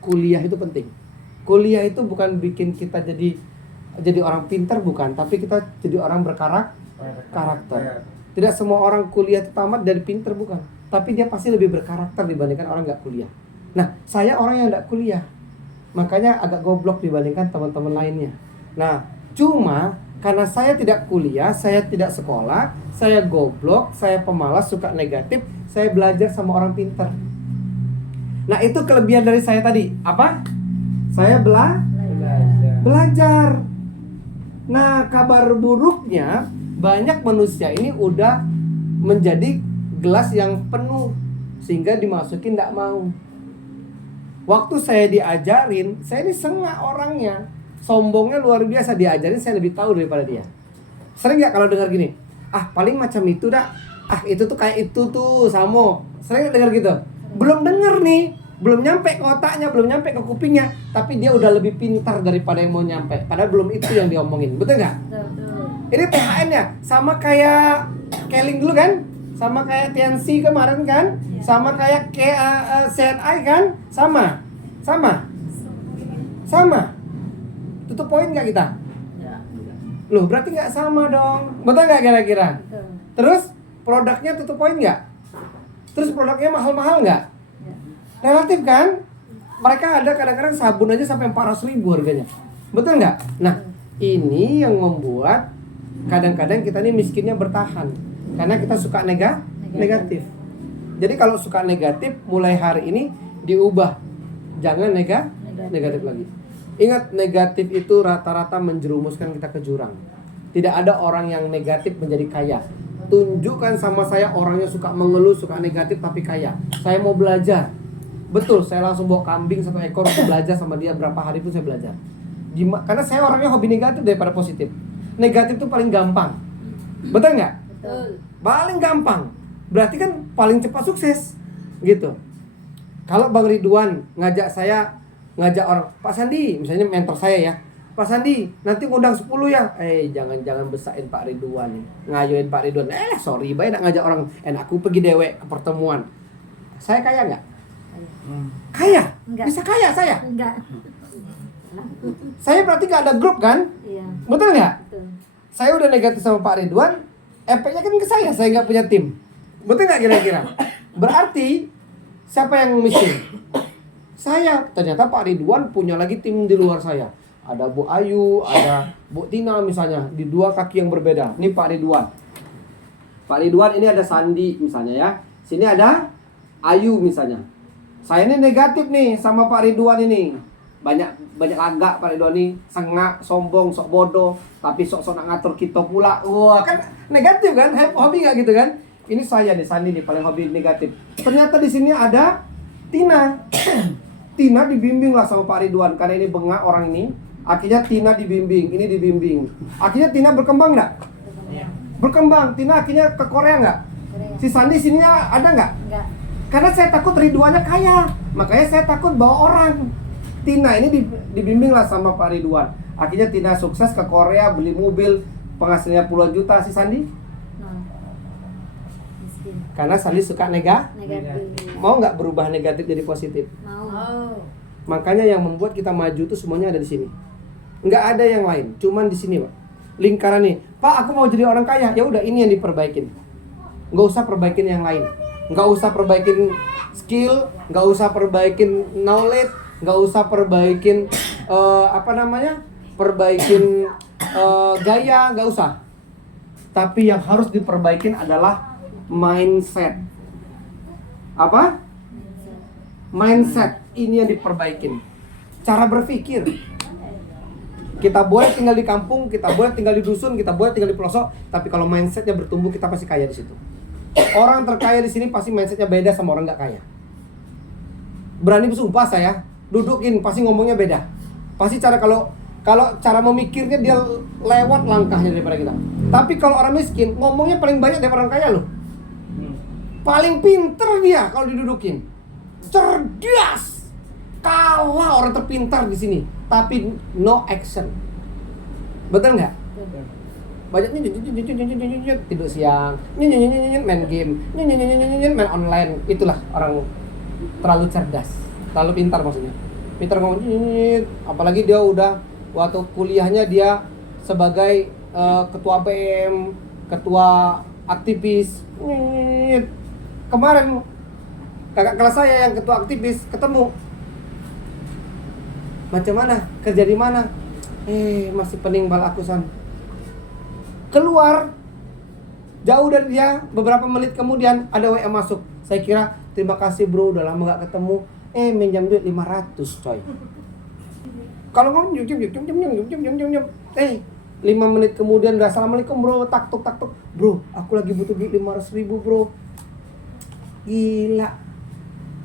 kuliah itu penting. Kuliah itu bukan bikin kita jadi orang pintar, bukan, tapi kita jadi orang karakter. Tidak semua orang kuliah itu tamat dari pintar, bukan, tapi dia pasti lebih berkarakter dibandingkan orang nggak kuliah. Nah, saya orang yang nggak kuliah, makanya agak goblok dibandingkan teman-teman lainnya. Nah, cuma karena saya tidak kuliah, saya tidak sekolah, saya goblok, saya pemalas, suka negatif, saya belajar sama orang pintar. Nah, itu kelebihan dari saya tadi. Apa? Saya belajar. Nah, kabar buruknya banyak manusia ini udah menjadi gelas yang penuh sehingga dimasukin tidak mau. Waktu saya diajarin, saya ini sengak orangnya, sombongnya luar biasa. Diajarin saya lebih tahu daripada dia. Sering nggak kalau dengar gini, paling macam itu dah, itu tuh kayak itu tuh samo. Sering nggak dengar gitu? Belum denger nih, belum nyampe ke otaknya, belum nyampe ke kupingnya, tapi dia udah lebih pintar daripada yang mau nyampe. Padahal belum itu yang diomongin, betul nggak? Ini THN-nya sama kayak Keling dulu kan, sama kayak TNC kemarin kan, sama kayak CNI kan, sama. Tutup poin nggak kita? Loh, berarti nggak sama dong, betul nggak kira-kira? Terus produknya tutup poin nggak? Terus produknya mahal-mahal nggak? Relatif kan? Mereka ada kadang-kadang sabun aja sampai 400.000 harganya, betul nggak? Nah, ini yang membuat kadang-kadang kita ini miskinnya bertahan karena kita suka negatif. Jadi kalau suka negatif, mulai hari ini diubah, jangan negatif lagi. Ingat, negatif itu rata-rata menjerumuskan kita ke jurang. Tidak ada orang yang negatif menjadi kaya. Tunjukkan sama saya orangnya suka mengeluh, suka negatif tapi kaya. Saya mau belajar. Betul, saya langsung bawa kambing 1 ekor untuk belajar sama dia, berapa hari pun saya belajar. Karena saya orangnya hobi negatif daripada positif. Negatif itu paling gampang. Betul nggak? Betul. Paling gampang. Berarti kan paling cepat sukses. Gitu. Kalau Bang Ridwan ngajak orang, Pak Sandi, misalnya mentor saya ya, Pak Sandi, nanti ngundang 10 ya. Jangan besain Pak Ridwan nih. Ngayoin Pak Ridwan. Sorry, baik nak ngajak orang. Aku pergi dewek ke pertemuan. Saya kaya nggak? Kaya? Enggak. Bisa kaya saya? Enggak. Saya berarti nggak ada grup kan? Iya. Betul nggak? Betul. Saya udah negatif sama Pak Ridwan, efeknya kan ke saya nggak punya tim. Betul nggak kira-kira? Berarti siapa yang miskin? Saya. Ternyata Pak Ridwan punya lagi tim di luar saya. Ada Bu Ayu, ada Bu Tina misalnya, di 2 kaki yang berbeda. Ini Pak Ridwan. Pak Ridwan ini ada Sandi misalnya ya. Sini ada Ayu misalnya. Saya ini negatif nih sama Pak Ridwan ini. Banyak lagak Pak Ridwan ini, sengak, sombong, sok bodoh, tapi sok-sok nak ngatur kita pula. Wah, kan negatif kan? Hobi nggak gitu kan? Ini saya nih, Sandi nih paling hobi negatif. Ternyata di sini ada Tina. Tina dibimbing lah sama Pak Ridwan karena ini bengak orang ini. Akhirnya Tina dibimbing, ini dibimbing. Akhirnya Tina berkembang nggak? Berkembang. Tina akhirnya ke Korea nggak? Si Sandi sininya ada nggak? Enggak. Karena saya takut Ridwannya kaya, makanya saya takut bawa orang. Tina ini dibimbing lah sama Pak Ridwan. Akhirnya Tina sukses ke Korea, beli mobil, penghasilannya puluhan juta. Si Sandi? Miskin. Karena Sandi suka negatif. Mau nggak berubah negatif jadi positif? Mau. Makanya yang membuat kita maju itu semuanya ada di sini. Nggak ada yang lain, cuman di sini, Pak. Lingkaran nih. Pak, aku mau jadi orang kaya. Ya udah, ini yang diperbaikin. Nggak usah perbaikin yang lain. Nggak usah perbaikin skill, nggak usah perbaikin knowledge, nggak usah perbaikin perbaikin gaya, nggak usah. Tapi yang harus diperbaikin adalah mindset. Apa? Mindset ini yang diperbaikin. Cara berpikir. Kita boleh tinggal di kampung, kita boleh tinggal di dusun, kita boleh tinggal di pelosok, tapi kalau mindsetnya bertumbuh, kita pasti kaya di situ. Orang terkaya di sini pasti mindsetnya beda sama orang nggak kaya. Berani bersumpah saya, dudukin pasti ngomongnya beda. Pasti kalau cara memikirnya dia lewat langkahnya daripada kita. Tapi kalau orang miskin ngomongnya paling banyak daripada orang kaya loh. Paling pinter dia kalau didudukin. Cerdas. Kalah orang terpintar di sini, tapi no action. Betul nggak? Banyak tidur siang, main game, main online. Itulah orang terlalu cerdas, terlalu pintar maksudnya. pinter ngomong. Apalagi dia udah waktu kuliahnya dia sebagai ketua BM, ketua aktivis. Kemarin kakak kelas saya yang ketua aktivis ketemu. Macam mana? Kerja di mana? Masih pening bal aku san. Keluar jauh dari dia, beberapa menit kemudian ada WA masuk. Saya kira terima kasih bro, udah lama gak ketemu. Minjam duit 500 coy. Kalau ngomong 5 menit kemudian udah assalamualaikum bro, tak tuk. Bro, aku lagi butuh duit 500 ribu bro. Gila.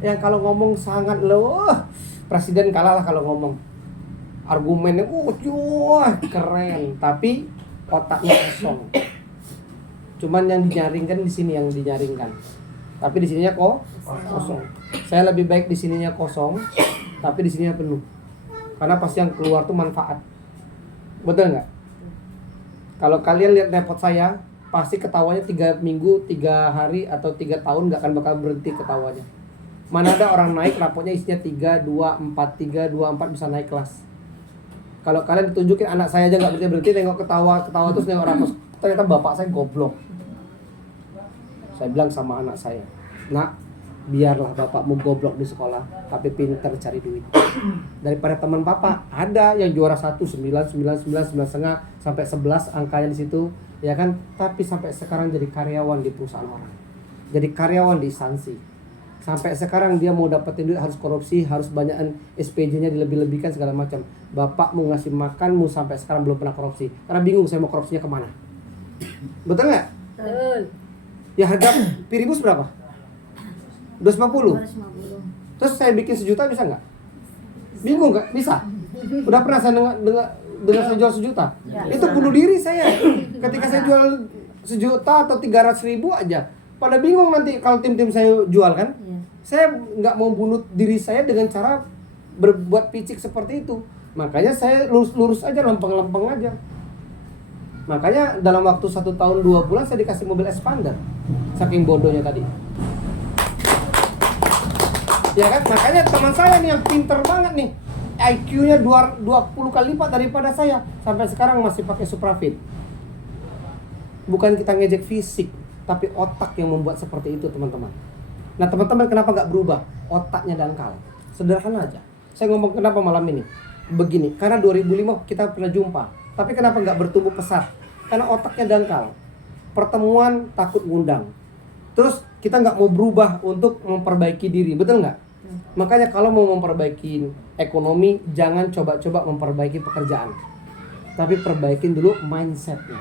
Yang kalau ngomong sangat loh. Presiden kalah lah kalau ngomong. Argumennya keren, tapi otaknya kosong. Cuman yang dinyaringkan di sini yang dinyaringkan. Tapi di sininya kosong. Saya lebih baik di sininya kosong, tapi di sininya penuh. Karena pasti yang keluar tuh manfaat. Betul nggak? Kalau kalian lihat repot saya, pasti ketawanya 3 minggu, 3 hari, atau 3 tahun nggak akan bakal berhenti ketawanya. Mana ada orang naik rapotnya isinya 3, 2, 4, 3, 2, 4 bisa naik kelas. Kalau kalian ditunjukin anak saya aja nggak berhenti nengok ketawa terus nengok rapot, ternyata bapak saya goblok. Saya bilang sama anak saya, nak, biarlah bapakmu goblok di sekolah, tapi pinter cari duit. Daripada teman bapak ada yang juara 1, 9, 9,5 sampai 11 angkanya di situ, ya kan? Tapi sampai sekarang jadi karyawan di perusahaan orang, jadi karyawan di instansi. Sampai sekarang dia mau dapetin duit harus korupsi, harus banyakan SPJ-nya dilebih-lebihkan segala macam. Bapakmu ngasih makanmu sampai sekarang belum pernah korupsi, karena bingung saya mau korupsinya kemana. Betul nggak? Betul. Ya harga piribus berapa? 250. 250. Terus saya bikin 1 juta bisa nggak? Bingung nggak? Bisa. Udah pernah saya dengar saya jual 1 juta? Ya. Itu bunuh diri saya. Ketika saya jual 1 juta atau 300 ribu aja, pada bingung nanti kalau tim-tim saya jual kan? Ya. Saya nggak mau bunuh diri saya dengan cara berbuat picik seperti itu. Makanya saya lurus-lurus aja, lempeng-lempeng aja. Makanya dalam waktu 1 tahun 2 bulan saya dikasih mobil expander. Saking bodohnya tadi. Ya kan? Makanya teman saya nih yang pinter banget nih, IQ-nya 20 kali lipat daripada saya, sampai sekarang masih pakai Suprafit. Bukan kita ngejek fisik, tapi otak yang membuat seperti itu, teman-teman. Nah, teman-teman kenapa nggak berubah? Otaknya dangkal. Sederhana aja. Saya ngomong kenapa malam ini begini, karena 2005 kita pernah jumpa, tapi kenapa nggak bertumbuh pesat? Karena otaknya dangkal. Pertemuan takut ngundang. Terus kita nggak mau berubah untuk memperbaiki diri, betul nggak? Makanya kalau mau memperbaiki ekonomi, jangan coba-coba memperbaiki pekerjaan, tapi perbaikin dulu mindsetnya.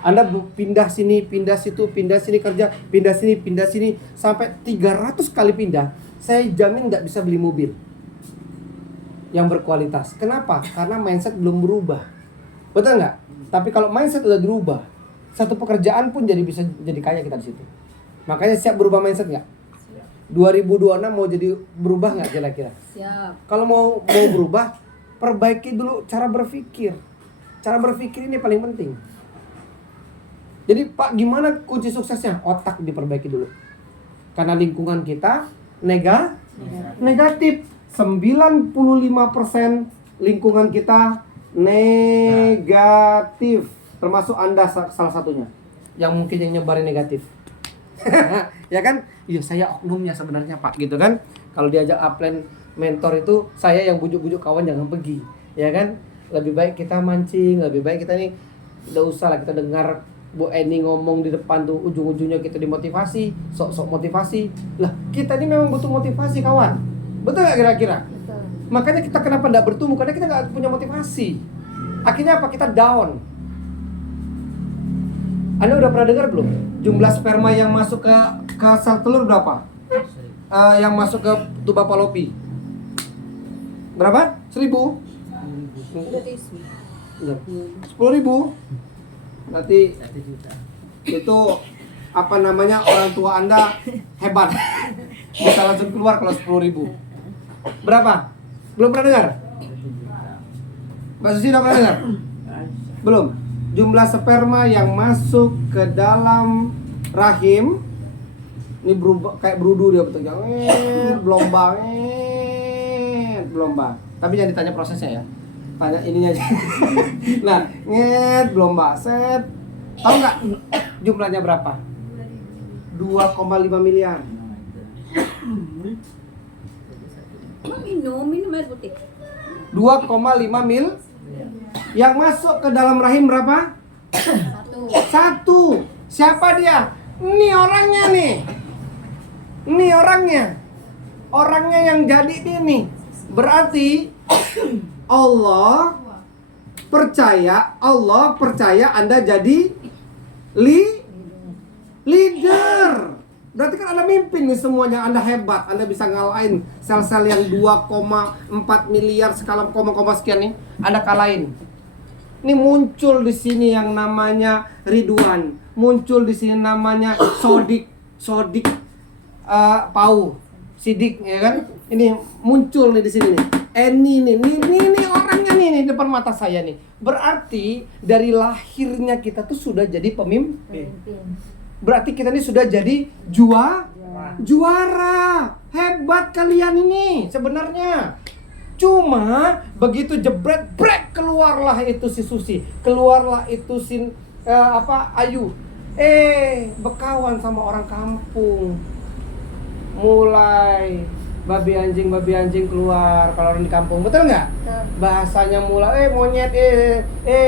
Anda pindah sini, pindah situ, pindah sini kerja, pindah sini, sampai 300 kali pindah, saya jamin nggak bisa beli mobil yang berkualitas. Kenapa? Karena mindset belum berubah. Betul nggak? Tapi kalau mindset udah berubah, satu pekerjaan pun bisa jadi kaya kita di situ. Makanya siap berubah mindset nggak? 2026 mau jadi berubah nggak kira-kira? Siap. Kalau mau berubah, perbaiki dulu cara berpikir. Cara berpikir ini paling penting. Jadi Pak, gimana kunci suksesnya? Otak diperbaiki dulu. Karena lingkungan kita negatif. 95% lingkungan kita negatif. Termasuk Anda salah satunya. Yang mungkin yang nyebarin negatif. Ya kan? Iya, saya oknumnya sebenarnya Pak, gitu kan. Kalau diajak upline mentor itu, saya yang bujuk-bujuk kawan jangan pergi, ya kan. Lebih baik kita mancing, lebih baik kita nih udah usah lah kita dengar Bu Eni ngomong di depan tuh, ujung-ujungnya kita dimotivasi, sok-sok motivasi. Lah, kita ini memang butuh motivasi kawan. Betul gak kira-kira? Betul. Makanya kita kenapa gak bertumbuh? Karena kita gak punya motivasi. Akhirnya apa? Kita down. Anda udah pernah dengar belum? Jumlah sperma yang masuk ke sel telur berapa? Yang masuk ke tuba Fallopi berapa? 1.000? 10.000? Berarti itu apa namanya, orang tua Anda hebat, bisa langsung keluar kalau 10.000. Berapa? Belum pernah dengar? Mbak Susi udah pernah dengar? Belum? Jumlah sperma yang masuk ke dalam rahim ini berubah kayak berudu dia, betul, belombang belum Mbak. Tapi jangan ditanya prosesnya ya. Tanya ininya aja. Nah, belum Mbak. Set. Tahu nggak jumlahnya berapa? 2,5 miliar. Minum air putih. 2,5 mil. Yang masuk ke dalam rahim berapa? Satu. Siapa dia? Ini orangnya nih. Ini orangnya. Orangnya yang jadi ini. Berarti Allah percaya Anda jadi leader. Berarti kan Anda mimpin nih semuanya. Anda hebat. Anda bisa ngalahin sel-sel yang 2,4 miliar skala koma sekian nih. Anda kalahin. Ini muncul di sini yang namanya Ridwan, muncul di sini namanya Sodik, Pau, Sidik, ya kan? Ini muncul nih di sini nih. Ini orangnya nih depan mata saya nih. Berarti dari lahirnya kita tuh sudah jadi pemimpin. Berarti kita ini sudah jadi juara. Hebat kalian ini sebenarnya. Cuma begitu jebret brek keluarlah itu si Susi, keluarlah itu si Ayu. Bekawan sama orang kampung. Mulai babi anjing keluar kalau orang di kampung, betul nggak? Bahasanya mulai monyet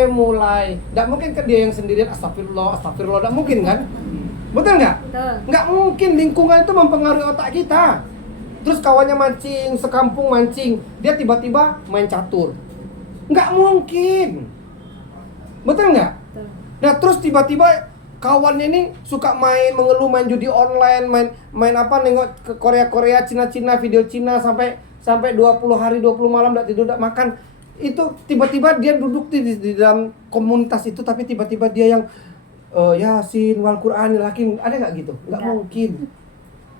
mulai. Nggak mungkin kan dia yang sendirian astagfirullah, nggak mungkin kan? Betul nggak? Nggak mungkin, lingkungan itu mempengaruhi otak kita. Terus kawannya mancing, sekampung mancing, dia tiba-tiba main catur. Nggak mungkin. Betul nggak? Nah terus tiba-tiba kawannya ini suka mengeluh, main judi online, main nengok ke Korea, Cina, video Cina sampai 20 hari 20 malam enggak tidur, enggak makan. Itu tiba-tiba dia duduk di dalam komunitas itu, tapi tiba-tiba dia yang Yasin, wal Qur'an, laki, ada nggak gitu? Nggak mungkin.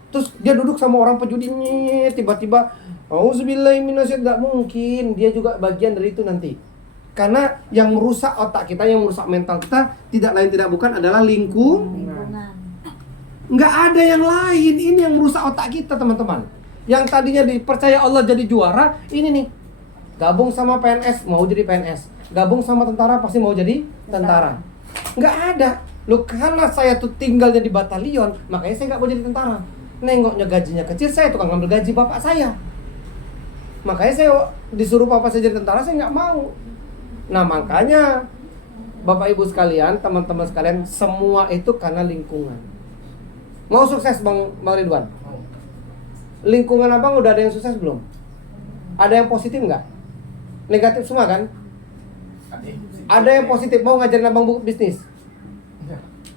Terus dia duduk sama orang pejudinya, tiba-tiba auzubillahi minasyaitonir, nggak mungkin. Dia juga bagian dari itu nanti. Karena yang merusak otak kita, yang merusak mental kita tidak lain tidak bukan adalah lingkungan. Nggak ada yang lain. Ini yang merusak otak kita, teman-teman. Yang tadinya dipercaya Allah jadi juara, ini nih. Gabung sama PNS, mau jadi PNS. Gabung sama tentara, pasti mau jadi tentara. Nggak ada. Loh, karena saya tuh tinggalnya di batalion, makanya saya nggak mau jadi tentara. Nengoknya gajinya kecil, saya tukang ngambil gaji bapak saya. Makanya saya disuruh bapak saya jadi tentara, saya nggak mau. Nah makanya Bapak Ibu sekalian, teman-teman sekalian, semua itu karena lingkungan. Mau sukses Bang Ridwan? Lingkungan abang udah ada yang sukses belum? Ada yang positif nggak? Negatif semua kan? Ada yang positif, mau ngajarin abang bisnis?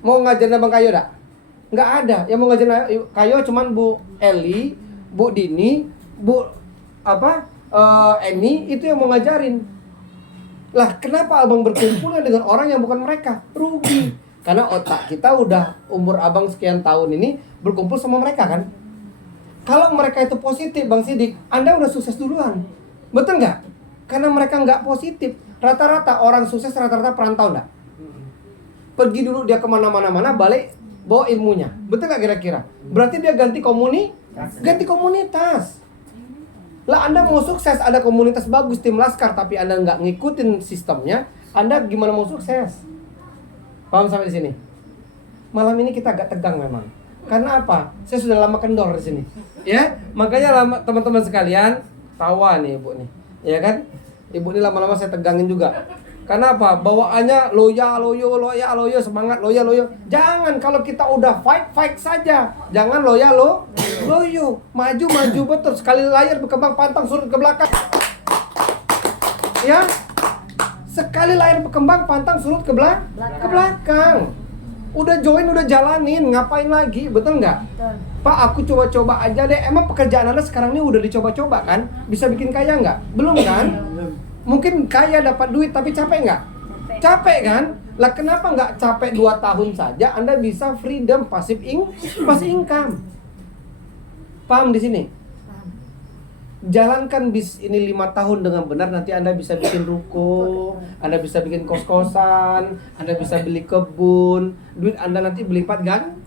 Mau ngajarin abang kayo enggak? Nggak ada. Yang mau ngajarin kayo cuman Bu Eli, Bu Dini, Bu Eni, itu yang mau ngajarin. Lah kenapa abang berkumpul dengan orang yang bukan mereka? Rugi. Karena otak kita udah umur abang sekian tahun ini berkumpul sama mereka kan. Kalau mereka itu positif Bang Sidik, Anda udah sukses duluan. Betul nggak? Karena mereka nggak positif. Rata-rata orang sukses rata-rata perantau nggak? Pergi dulu dia kemana-mana, balik bawa ilmunya. Betul nggak kira-kira? Berarti dia ganti komunitas. Lah Anda mau sukses, ada komunitas bagus, tim laskar, tapi Anda nggak ngikutin sistemnya, Anda gimana mau sukses? Paham sampai di sini? Malam ini kita agak tegang memang. Karena apa? Saya sudah lama kendor di sini. Ya, makanya teman-teman sekalian, tawa nih Ibu nih. Ya kan? Ibu ini lama-lama saya tegangin juga. Karena apa? Bawaannya loyo, semangat loyo. Jangan, kalau kita udah fight saja. Jangan loyo. Maju betul. Sekali layar berkembang pantang surut ke belakang. Ya. Sekali layar berkembang pantang surut ke belakang. Udah join, udah jalanin, ngapain lagi? Betul nggak? Pak, aku coba-coba aja deh. Emang pekerjaan Anda sekarang ini udah dicoba-coba kan? Bisa bikin kaya nggak? Belum kan? Mungkin kaya dapat duit tapi capek nggak? Capek kan? Lah kenapa nggak capek 2 tahun saja Anda bisa freedom passive income? Paham di sini? Jalankan bis ini 5 tahun dengan benar, nanti Anda bisa bikin ruko, Anda bisa bikin kos-kosan, Anda bisa beli kebun, duit Anda nanti berlipat ganda.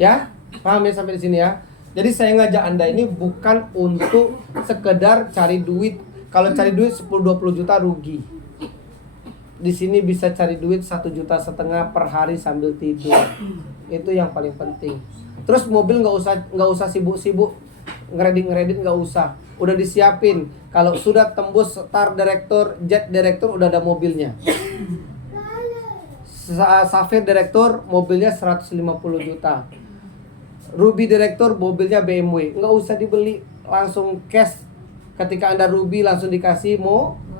Ya? Paham ya sampai di sini ya? Jadi saya ngajak Anda ini bukan untuk sekedar cari duit. Kalau cari duit 10-20 juta rugi. Di sini bisa cari duit 1,5 juta per hari sambil tidur. Itu yang paling penting. Terus mobil nggak usah sibuk-sibuk ngeredit nggak usah. Udah disiapin. Kalau sudah tembus star direktur, jet direktur udah ada mobilnya. Safir direktur mobilnya 150 juta. Ruby direktur mobilnya BMW. Nggak usah dibeli, langsung cash. Ketika Anda Ruby langsung dikasih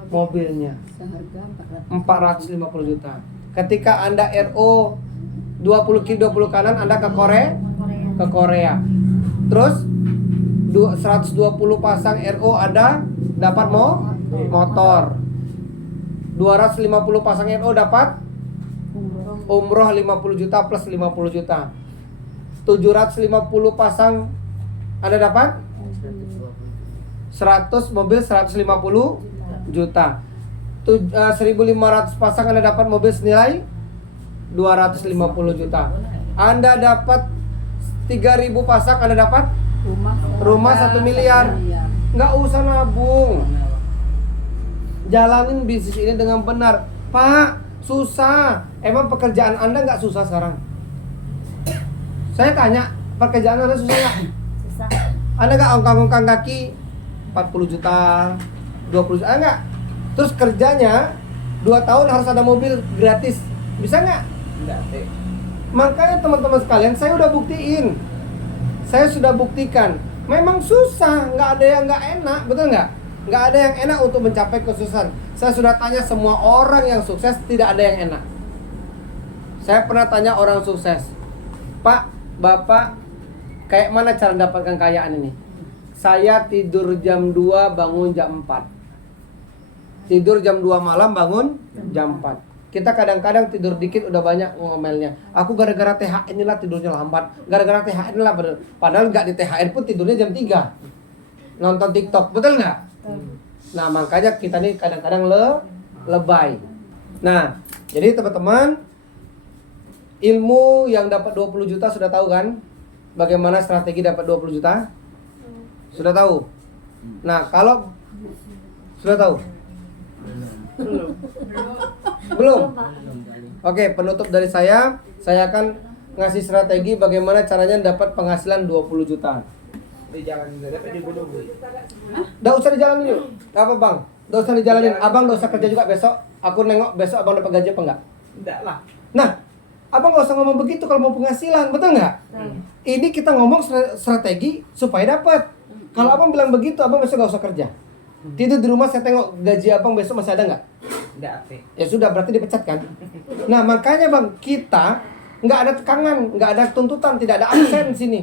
mobilnya. Seharga 450 juta. Ketika Anda RO 20 kiri 20 kanan Anda ke Korea. Terus 120 pasang RO Anda dapat motor. 250 pasang RO dapat umroh 50 juta plus 50 juta. 750 pasang Anda dapat 100 mobil 150 juta. 1.500 pasang Anda dapat mobil senilai 250 juta. Anda dapat 3.000 pasang Anda dapat rumah 1 miliar. Nggak usah nabung. Jalanin bisnis ini dengan benar. Pak, susah. Emang pekerjaan Anda nggak susah sekarang? Saya tanya, pekerjaan Anda susah nggak? susah. Anda nggak ongkang-ongkang kaki 40 juta, 20 juta, enggak? Terus kerjanya 2 tahun harus ada mobil gratis. Bisa nggak? Enggak, Makanya teman-teman sekalian, saya udah buktiin. Saya sudah buktikan. Memang susah, nggak ada yang nggak enak, betul nggak? Nggak ada yang enak untuk mencapai kesuksesan. Saya sudah tanya semua orang yang sukses, tidak ada yang enak. Saya pernah tanya orang sukses, Pak, Bapak, kayak mana cara mendapatkan kekayaan ini? Saya tidur jam 2, bangun jam 4. Tidur jam 2 malam, bangun jam 4. Kita kadang-kadang tidur dikit udah banyak ngomelnya. Aku gara-gara THR inilah tidurnya lambat. Gara-gara THR inilah padahal nggak di THR pun tidurnya jam 3. Nonton TikTok, betul nggak? Nah, makanya kita nih kadang-kadang lebay. Nah, jadi teman-teman, ilmu yang dapat 20 juta sudah tahu kan? Bagaimana strategi dapat 20 juta? Sudah tahu? Nah, kalau sudah tahu? Belum? Oke, penutup dari saya akan ngasih strategi bagaimana caranya dapat penghasilan 20 juta. Dijalanin saja apa dulu? Nggak usah dijalanin yuk. Nggak apa bang? Nggak usah dijalanin. Abang nggak usah kerja juga besok. Aku nengok besok abang dapat gaji apa enggak? Enggak lah. Nah, abang nggak usah ngomong begitu kalau mau penghasilan, betul nggak? Ini kita ngomong strategi supaya dapat. Kalau abang bilang begitu, abang besok nggak usah kerja. Tidur di rumah saya tengok gaji abang besok masih ada nggak? Enggak, Pe. Ya sudah, berarti dipecat kan? Nah makanya bang, kita nggak ada tekanan, nggak ada tuntutan, tidak ada absen di sini.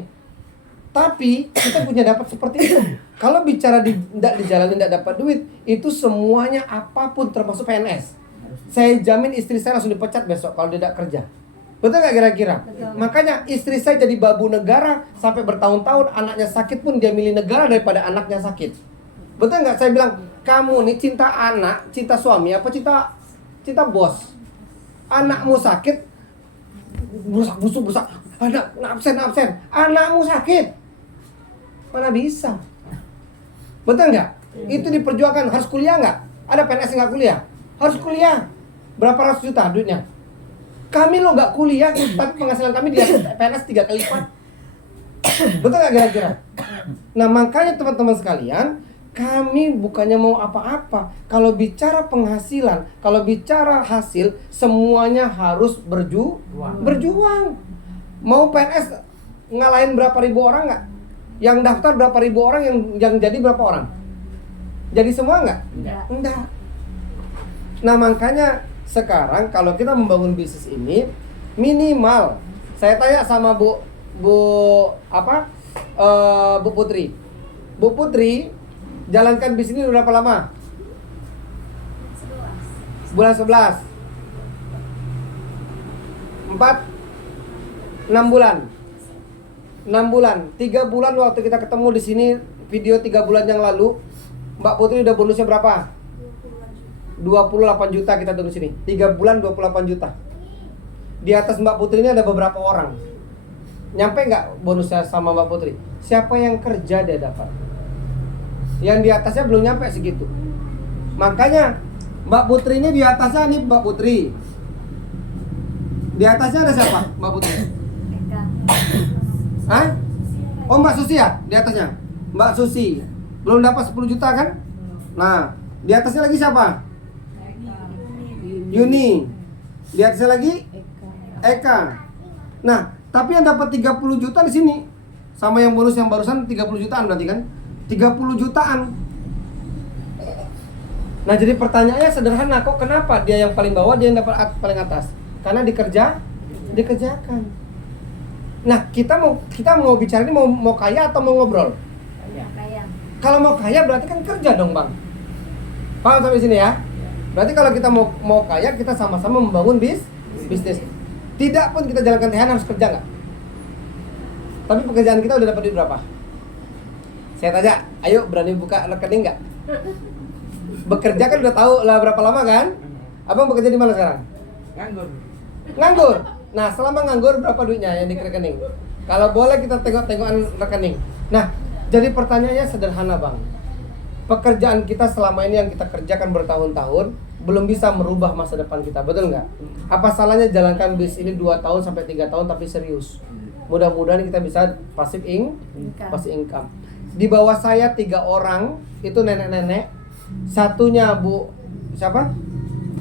Tapi kita punya dapat seperti itu. Kalau bicara tidak dijalani, tidak dapat duit, itu semuanya apapun termasuk PNS. Saya jamin istri saya langsung dipecat besok kalau tidak kerja. Betul nggak kira-kira? Makanya istri saya jadi babu negara sampai bertahun-tahun, anaknya sakit pun dia milih negara daripada anaknya sakit. Betul nggak? Saya bilang, kamu nih cinta anak, cinta suami, apa cinta bos? Anakmu sakit, berusak, anak absen. Anakmu sakit, mana bisa? Betul nggak? Itu diperjuangkan. Harus kuliah nggak? Ada PNS yang nggak kuliah? Harus kuliah. Berapa ratus juta duitnya? Kami lo nggak kuliah, tapi penghasilan kami di atas PNS 3 kali lipat. Betul nggak kira-kira? Nah makanya teman-teman sekalian, kami bukannya mau apa-apa. Kalau bicara penghasilan, kalau bicara hasil, semuanya harus berjuang. Mau PNS ngalahin berapa ribu orang nggak? Yang daftar berapa ribu orang, yang jadi berapa orang? Jadi semua nggak? Enggak. Nah makanya sekarang kalau kita membangun bisnis ini, minimal saya tanya sama Bu Putri. Bu Putri, jalankan bisnis ini berapa lama? 11. Bulan 11. 6 bulan. 6 bulan. 3 bulan waktu kita ketemu di sini, video 3 bulan yang lalu, Mbak Putri udah bonusnya berapa? 28 juta kita tunggu sini. 3 bulan 28 juta. Di atas Mbak Putri ini ada beberapa orang. Nyampe nggak bonusnya sama Mbak Putri? Siapa yang kerja dia dapat. Yang di atasnya belum nyampe segitu. Makanya Mbak Putri ini di atasnya nih Mbak Putri. Di atasnya ada siapa Mbak Putri? Hah? Oh Mbak Susi ya di atasnya. Mbak Susi belum dapat 10 juta kan? Nah, di atasnya lagi siapa? Yuni. Di atasnya lagi Eka. Nah, tapi yang dapat 30 juta di sini sama yang bonus yang barusan 30 jutaan berarti kan? 30 jutaan. Nah, jadi pertanyaannya sederhana, kok kenapa dia yang paling bawah, dia yang dapat paling atas? Karena dikerjakan. Nah, kita mau bicara ini mau kaya atau mau ngobrol? Kaya. Kalau mau kaya berarti kan kerja dong, Bang. Paham sampai sini ya? Berarti kalau kita mau kaya, kita sama-sama membangun bisnis. Tidak pun kita jalankan THR harus kerja nggak? Tapi pekerjaan kita udah dapat duit berapa? Saya tanya, ayo berani buka rekening nggak? Bekerja kan udah tahu lah berapa lama kan? Abang bekerja di mana sekarang? Nganggur. Nah, selama nganggur berapa duitnya yang di rekening? Kalau boleh kita tengok-tengokan rekening. Nah, jadi pertanyaannya sederhana, Bang. Pekerjaan kita selama ini yang kita kerjakan bertahun-tahun belum bisa merubah masa depan kita, betul nggak? Apa salahnya jalankan bis ini 2 tahun sampai 3 tahun tapi serius? Mudah-mudahan kita bisa passive income. Di bawah saya 3 orang itu nenek-nenek. Satunya Bu siapa?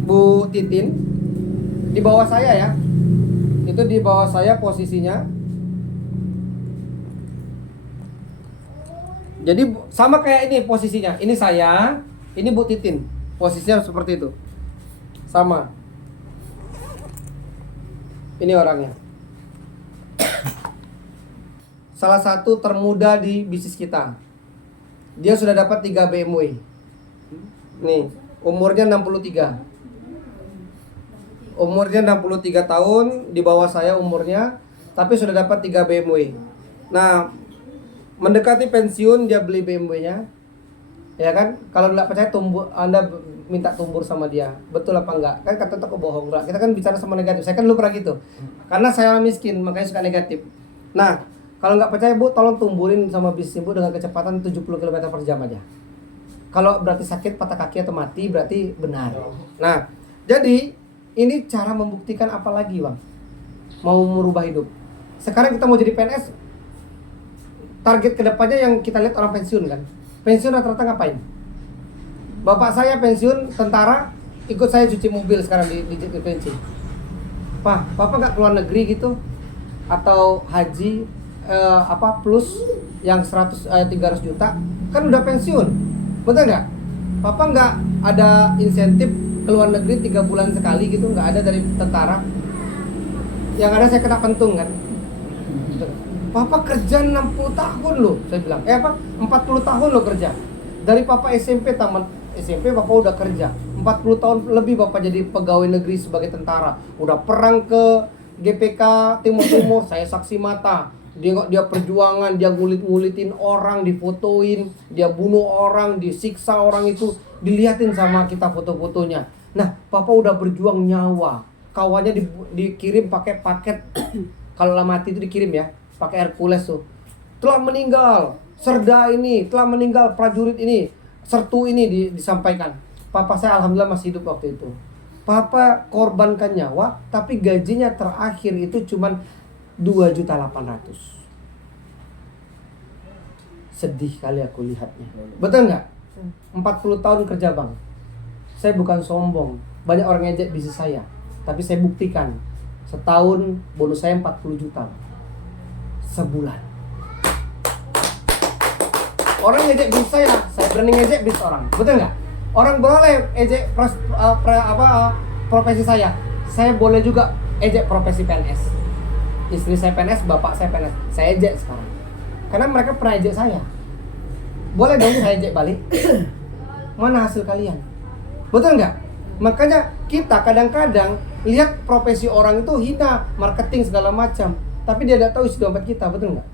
Bu Titin. Di bawah saya ya. Itu di bawah saya posisinya. Jadi sama kayak ini posisinya. Ini saya, ini Bu Titin. Posisinya seperti itu. Sama. Ini orangnya. Salah satu termuda di bisnis kita. Dia sudah dapat 3 BMW. Nih, umurnya 63. Umurnya 63 tahun, di bawah saya umurnya, tapi sudah dapat 3 BMW. Nah, mendekati pensiun dia beli BMW-nya. Ya kan? Kalau nggak percaya Anda minta tumbur sama dia. Betul apa enggak? Kan kata toko bohong. Kita kan bicara sama negatif. Saya kan dulu pernah gitu. Karena saya miskin, makanya suka negatif. Nah, kalau nggak percaya Bu, tolong tumburin sama bisnis Bu dengan kecepatan 70 km per jam aja. Kalau berarti sakit, patah kaki atau mati, berarti benar. Nah, jadi ini cara membuktikan apa lagi, Bang? Mau merubah hidup. Sekarang kita mau jadi PNS. Target kedepannya yang kita lihat orang pensiun kan. Pensiun rata-rata ngapain? Bapak saya pensiun tentara, ikut saya cuci mobil sekarang di pensiun. Pak, Bapak nggak keluar negeri gitu? Atau haji plus yang 300 juta? Kan udah pensiun. Betul nggak? Papa nggak ada insentif keluar negeri 3 bulan sekali gitu, nggak ada dari tentara. Yang ada saya kena pentung kan. Papa kerja 60 tahun loh, saya bilang. 40 tahun loh kerja. Dari Papa SMP, tamat SMP Papa udah kerja. 40 tahun lebih Papa jadi pegawai negeri sebagai tentara. Udah perang ke GPK Timur-Timur, saya saksi mata. Dia perjuangan, dia ngulit-ngulitin orang, difotoin, dia bunuh orang, disiksa orang itu, dilihatin sama kita foto-fotonya. Nah, Papa udah berjuang nyawa. Kawannya dikirim pakai paket. Kalau lah mati itu dikirim ya, pakai Hercules tuh. Telah meninggal, Serda ini, telah meninggal prajurit ini, Sertu ini disampaikan. Papa saya alhamdulillah masih hidup waktu itu. Papa korbankan nyawa, tapi gajinya terakhir itu cuman 2.800.000. Sedih kali aku lihatnya. Betul nggak? 40 tahun kerja, Bang. Saya bukan sombong. Banyak orang ngejek bisnis saya, tapi saya buktikan. Setahun bonus saya 40 juta sebulan. Orang ngejek bisnis saya berani ngejek bisnis orang. Betul nggak? Orang boleh ejek profesi saya boleh juga ejek profesi PNS. Istri saya PNS, bapak saya PNS. Saya ejek sekarang. Karena mereka pernah ejek saya. Boleh dong saya ejek balik. Mana hasil kalian? Betul nggak? Makanya kita kadang-kadang lihat profesi orang itu hina, marketing segala macam. Tapi dia tidak tahu isi dompet kita, betul nggak?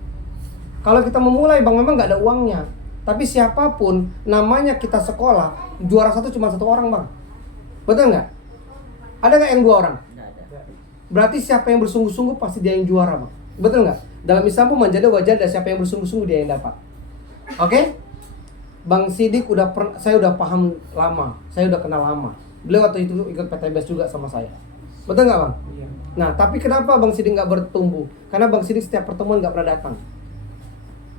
Kalau kita memulai, Bang, memang nggak ada uangnya. Tapi siapapun, namanya kita sekolah, juara 1 cuma 1 orang, Bang. Betul nggak? Ada nggak yang 2 orang? Berarti siapa yang bersungguh-sungguh pasti dia yang juara, Bang. Betul nggak? Dalam Islam pun manjada wajar, dan siapa yang bersungguh-sungguh dia yang dapat. Oke? Bang Sidik saya udah paham lama, saya udah kenal lama. Beliau waktu itu ikut PTBS juga sama saya. Betul nggak Bang? Iya. Nah, tapi kenapa Bang Sidik nggak bertumbuh? Karena Bang Sidik setiap pertemuan nggak pernah datang.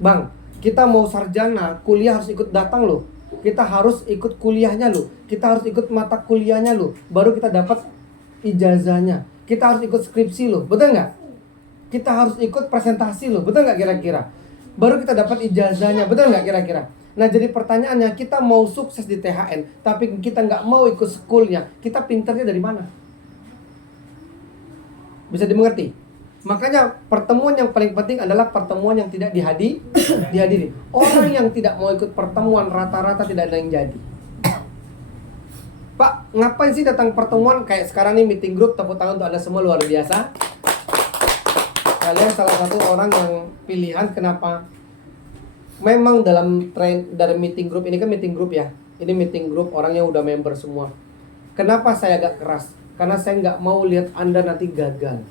Bang, kita mau sarjana, kuliah harus ikut datang loh. Kita harus ikut kuliahnya loh. Kita harus ikut mata kuliahnya loh. Baru kita dapat ijazahnya. Kita harus ikut skripsi loh. Betul nggak? Kita harus ikut presentasi loh. Betul nggak kira-kira? Baru kita dapat ijazahnya. Betul nggak kira-kira? Nah, jadi pertanyaannya, kita mau sukses di THN, tapi kita nggak mau ikut schoolnya. Kita pinternya dari mana? Bisa dimengerti? Makanya pertemuan yang paling penting adalah pertemuan yang tidak dihadiri. Orang yang tidak mau ikut pertemuan rata-rata tidak ada yang jadi. Pak, ngapain sih datang pertemuan kayak sekarang nih meeting group? Tepuk tangan untuk Anda semua, luar biasa. Kalian salah satu orang yang pilihan. Kenapa? Memang dalam tren dari meeting group ini kan meeting group ya. Ini meeting group orangnya udah member semua. Kenapa saya agak keras? Karena saya nggak mau lihat Anda nanti gagal.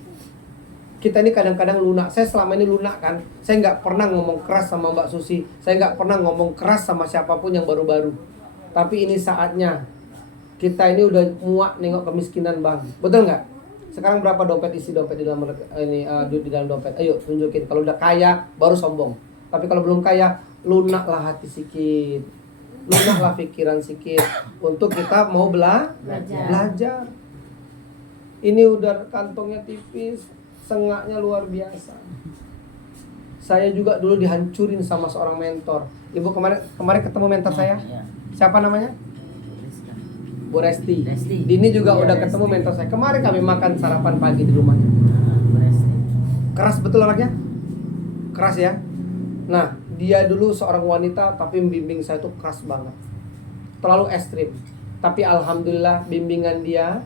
Kita ini kadang-kadang lunak. Saya selama ini lunak kan. Saya nggak pernah ngomong keras sama Mbak Susi. Saya nggak pernah ngomong keras sama siapapun yang baru-baru. Tapi ini saatnya. Kita ini udah muak nengok kemiskinan Bang. Betul nggak? Sekarang berapa isi dompet di dalam di dalam dompet? Ayo tunjukin. Kalau udah kaya baru sombong. Tapi kalau belum kaya, lunaklah hati sikit. Lunaklah pikiran sikit. Untuk kita mau belajar. Ini udah kantongnya tipis, sengaknya luar biasa. Saya juga dulu dihancurin sama seorang mentor. Ibu kemarin ketemu mentor saya. Siapa namanya? Bu Resti. Dini juga udah ketemu mentor saya. Kemarin kami makan sarapan pagi di rumahnya. Keras betul anaknya? Keras ya? Nah, dia dulu seorang wanita tapi membimbing saya tuh keras banget. Terlalu ekstrim. Tapi alhamdulillah bimbingan dia,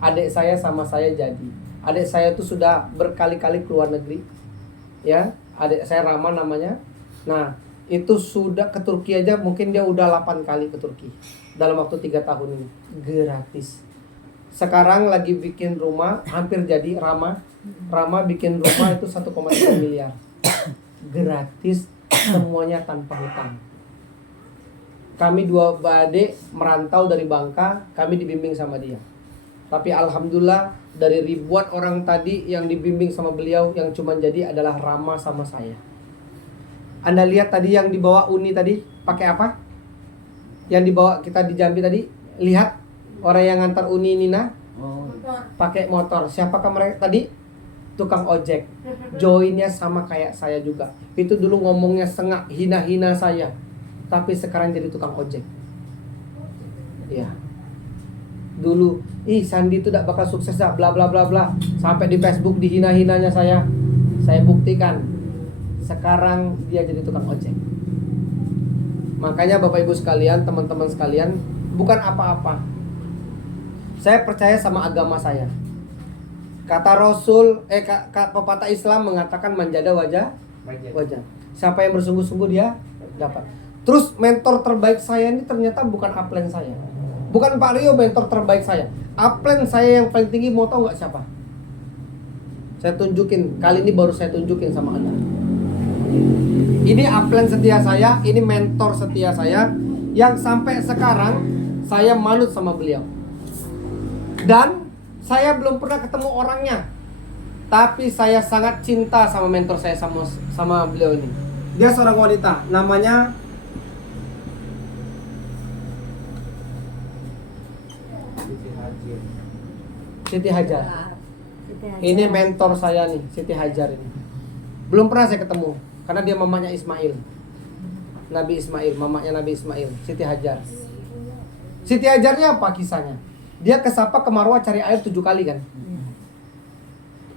adik saya sama saya jadi. Adik saya tuh sudah berkali-kali keluar negeri. Ya, adik saya Rama namanya. Nah, itu sudah ke Turki aja mungkin dia udah 8 kali ke Turki dalam waktu 3 tahun ini. Gratis. Sekarang lagi bikin rumah, hampir jadi Rama bikin rumah itu 1,3 miliar. Gratis, semuanya tanpa hutang. Kami 2 adik merantau dari Bangka, kami dibimbing sama dia. Tapi alhamdulillah dari ribuan orang tadi yang dibimbing sama beliau, yang cuma jadi adalah Rama sama saya. Anda lihat tadi yang dibawa Uni tadi pakai apa? Yang dibawa kita di Jambi tadi, lihat orang yang ngantar Uni Nina pakai motor. Siapakah mereka tadi? Tukang ojek. Joinnya sama kayak saya juga. Itu dulu ngomongnya sengak, hina-hina saya. Tapi sekarang jadi tukang ojek. Ya. Dulu, Sandi itu tidak bakal sukses dah, bla bla bla bla. Sampai di Facebook dihina-hinanya saya. Saya buktikan. Sekarang dia jadi tukang ojek. Makanya Bapak Ibu sekalian, teman-teman sekalian, bukan apa-apa. Saya percaya sama agama saya. Kata Rasul, pepatah Islam mengatakan manjada wajah. Siapa yang bersungguh-sungguh dia dapat. Terus mentor terbaik saya ini ternyata bukan upline saya. Bukan Pak Rio mentor terbaik saya. Upline saya yang paling tinggi mau tahu nggak siapa? Saya tunjukin, kali ini baru saya tunjukin sama Anda. Ini upline setia saya, ini mentor setia saya, yang sampai sekarang saya manut sama beliau. Dan saya belum pernah ketemu orangnya, tapi saya sangat cinta sama mentor saya, sama beliau ini. Dia seorang wanita, namanya Siti Hajar. Ini mentor saya nih, Siti Hajar ini. Belum pernah saya ketemu, karena dia mamanya Ismail, Nabi Ismail, mamanya Nabi Ismail, Siti Hajar. Siti Hajarnya apa kisahnya? Dia ke Sapa ke Marwah cari air 7 kali kan.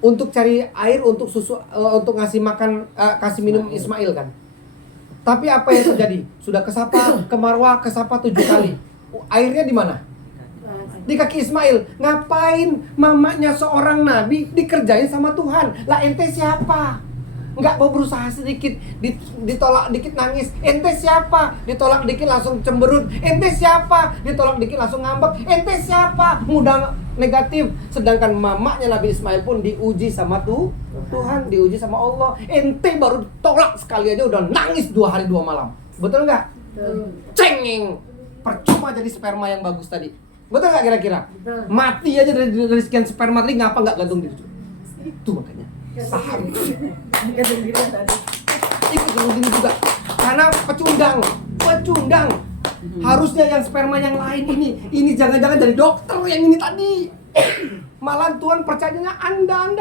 Untuk cari air untuk susu, untuk ngasih makan, kasih minum Ismail kan. Tapi apa yang terjadi? Sudah ke Sapa, ke Marwah, ke Sapa 7 kali. Airnya di mana? Di kaki Ismail. Ngapain mamanya seorang nabi dikerjain sama Tuhan? Lah ente siapa? Nggak mau berusaha sedikit, ditolak dikit nangis. Ente siapa? Ditolak dikit langsung cemberut. Ente siapa? Ditolak dikit langsung ngambek. Ente siapa? Mudah negatif. Sedangkan mamanya Nabi Ismail pun diuji sama Tuhan, diuji sama Allah. Ente baru tolak sekali aja udah nangis 2 hari 2 malam. Betul nggak? Cengeng. Percuma jadi sperma yang bagus tadi. Betul nggak kira-kira? Mati aja dari sekian sperma tadi, ngapa nggak gantung diri? Itu makanya. Paham. Ikut diri juga. Karena pecundang. Harusnya yang sperma yang lain ini jangan-jangan dari dokter yang ini tadi. Malah Tuhan percayanya anda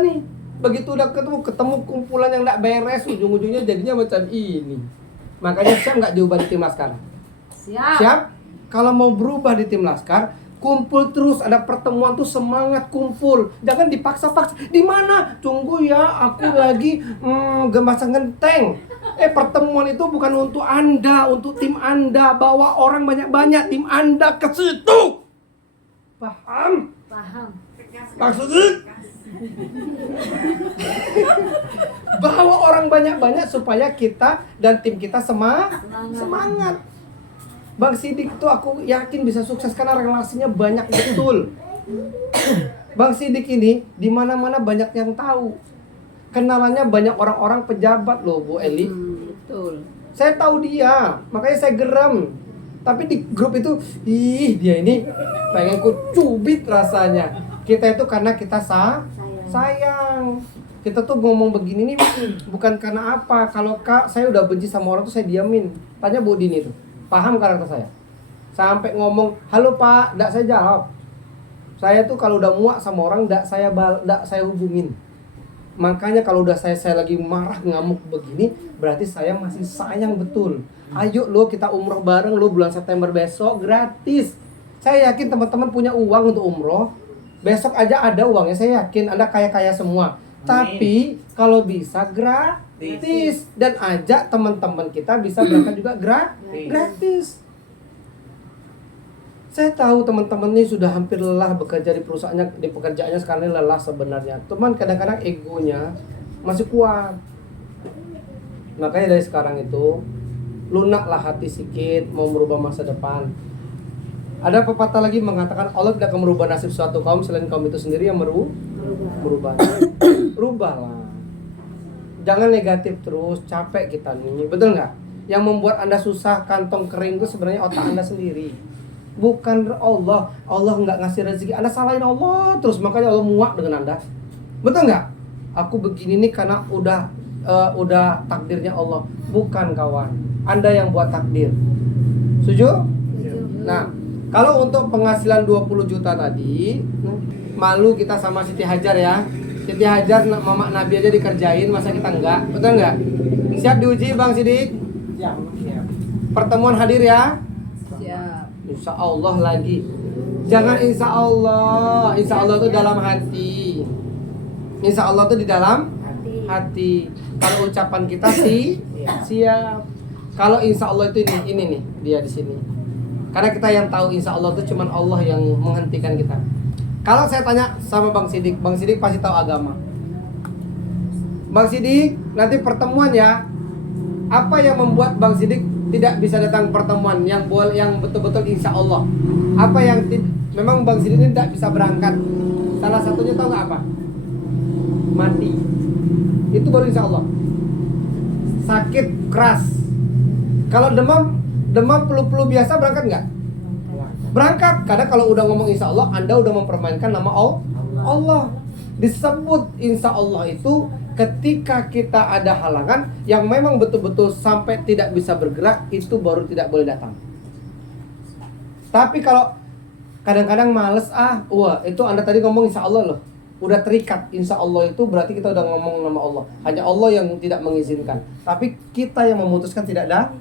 nih. Begitu udah ketemu kumpulan yang nggak beres, ujung-ujungnya jadinya macam ini. Makanya siap nggak diubah di tim Laskar? Siap? Kalau mau berubah di tim Laskar, kumpul terus, ada pertemuan tuh semangat kumpul. Jangan dipaksa-paksa. Di mana? Tunggu ya, aku lagi gemasan genteng. Pertemuan itu bukan untuk Anda, untuk tim Anda. Bawa orang banyak-banyak, tim Anda ke situ. Paham? Maksudnya? Bawa orang banyak-banyak supaya kita dan tim kita semangat. Bang Sidik tuh aku yakin bisa sukses karena relasinya banyak betul. Bang Sidik ini di mana-mana banyak yang tahu. Kenalannya banyak orang-orang pejabat loh, Bu Eli. Betul. Saya tahu dia, makanya saya geram. Tapi di grup itu, dia ini pengen ku cubit rasanya. Kita itu karena kita sayang. Kita tuh ngomong begini nih bukan karena apa. Kalau saya udah benci sama orang tuh saya diamin. Tanya Bu Dini tuh. Paham karakter saya? Sampai ngomong, halo Pak, nggak saya jawab. Saya tuh kalau udah muak sama orang, nggak saya hubungin. Makanya kalau udah saya lagi marah ngamuk begini, berarti saya masih sayang betul. Ayo lo kita umroh bareng lo bulan September besok gratis. Saya yakin teman-teman punya uang untuk umroh. Besok aja ada uangnya, saya yakin Anda kaya-kaya semua. Tapi kalau bisa gratis dan ajak teman-teman kita bisa berangkat juga gratis. Saya tahu teman-teman ini sudah hampir lelah bekerja di pekerjaannya sekarang ini lelah sebenarnya. Cuman kadang-kadang egonya masih kuat. Makanya dari sekarang itu lunaklah hati sikit mau merubah masa depan. Ada pepatah lagi mengatakan Allah tidak akan merubah nasib suatu kaum selain kaum itu sendiri yang merubah. Rubahlah. Jangan negatif terus, capek kita nih. Betul nggak? Yang membuat Anda susah, kantong kering itu sebenarnya otak Anda sendiri. Bukan Allah nggak ngasih rezeki. Anda salahin Allah terus, makanya Allah muak dengan Anda. Betul nggak? Aku begini nih karena udah takdirnya Allah. Bukan kawan. Anda yang buat takdir. Setuju? Nah, kalau untuk penghasilan 20 juta tadi, malu kita sama Siti Hajar ya. Siti Hajar Mama Nabi aja dikerjain, masa kita enggak? Betul enggak? Siap diuji Bang Sidik? Siap. Pertemuan hadir ya? Siap. Insya Allah lagi. Jangan insya Allah itu dalam hati. Insya Allah itu di dalam hati. Kalau ucapan kita sih siap. Kalau insya Allah itu ini nih dia di sini. Karena kita yang tahu insya Allah itu cuma Allah yang menghentikan kita. Kalau saya tanya sama Bang Sidik pasti tahu agama. Bang Sidik, nanti pertemuan ya. Apa yang membuat Bang Sidik tidak bisa datang pertemuan yang betul-betul insya Allah? Apa yang memang Bang Sidik ini tidak bisa berangkat? Salah satunya tahu nggak apa? Mati. Itu baru insya Allah. Sakit keras. Kalau demam flu biasa berangkat nggak? Berangkat. Karena kalau udah ngomong insya Allah, Anda udah mempermainkan nama Allah. Disebut insya Allah itu ketika kita ada halangan yang memang betul-betul sampai tidak bisa bergerak, itu baru tidak boleh datang. Tapi kalau kadang-kadang males, itu Anda tadi ngomong insya Allah loh, udah terikat. Insya Allah itu berarti kita udah ngomong nama Allah. Hanya Allah yang tidak mengizinkan. Tapi kita yang memutuskan tidak ada.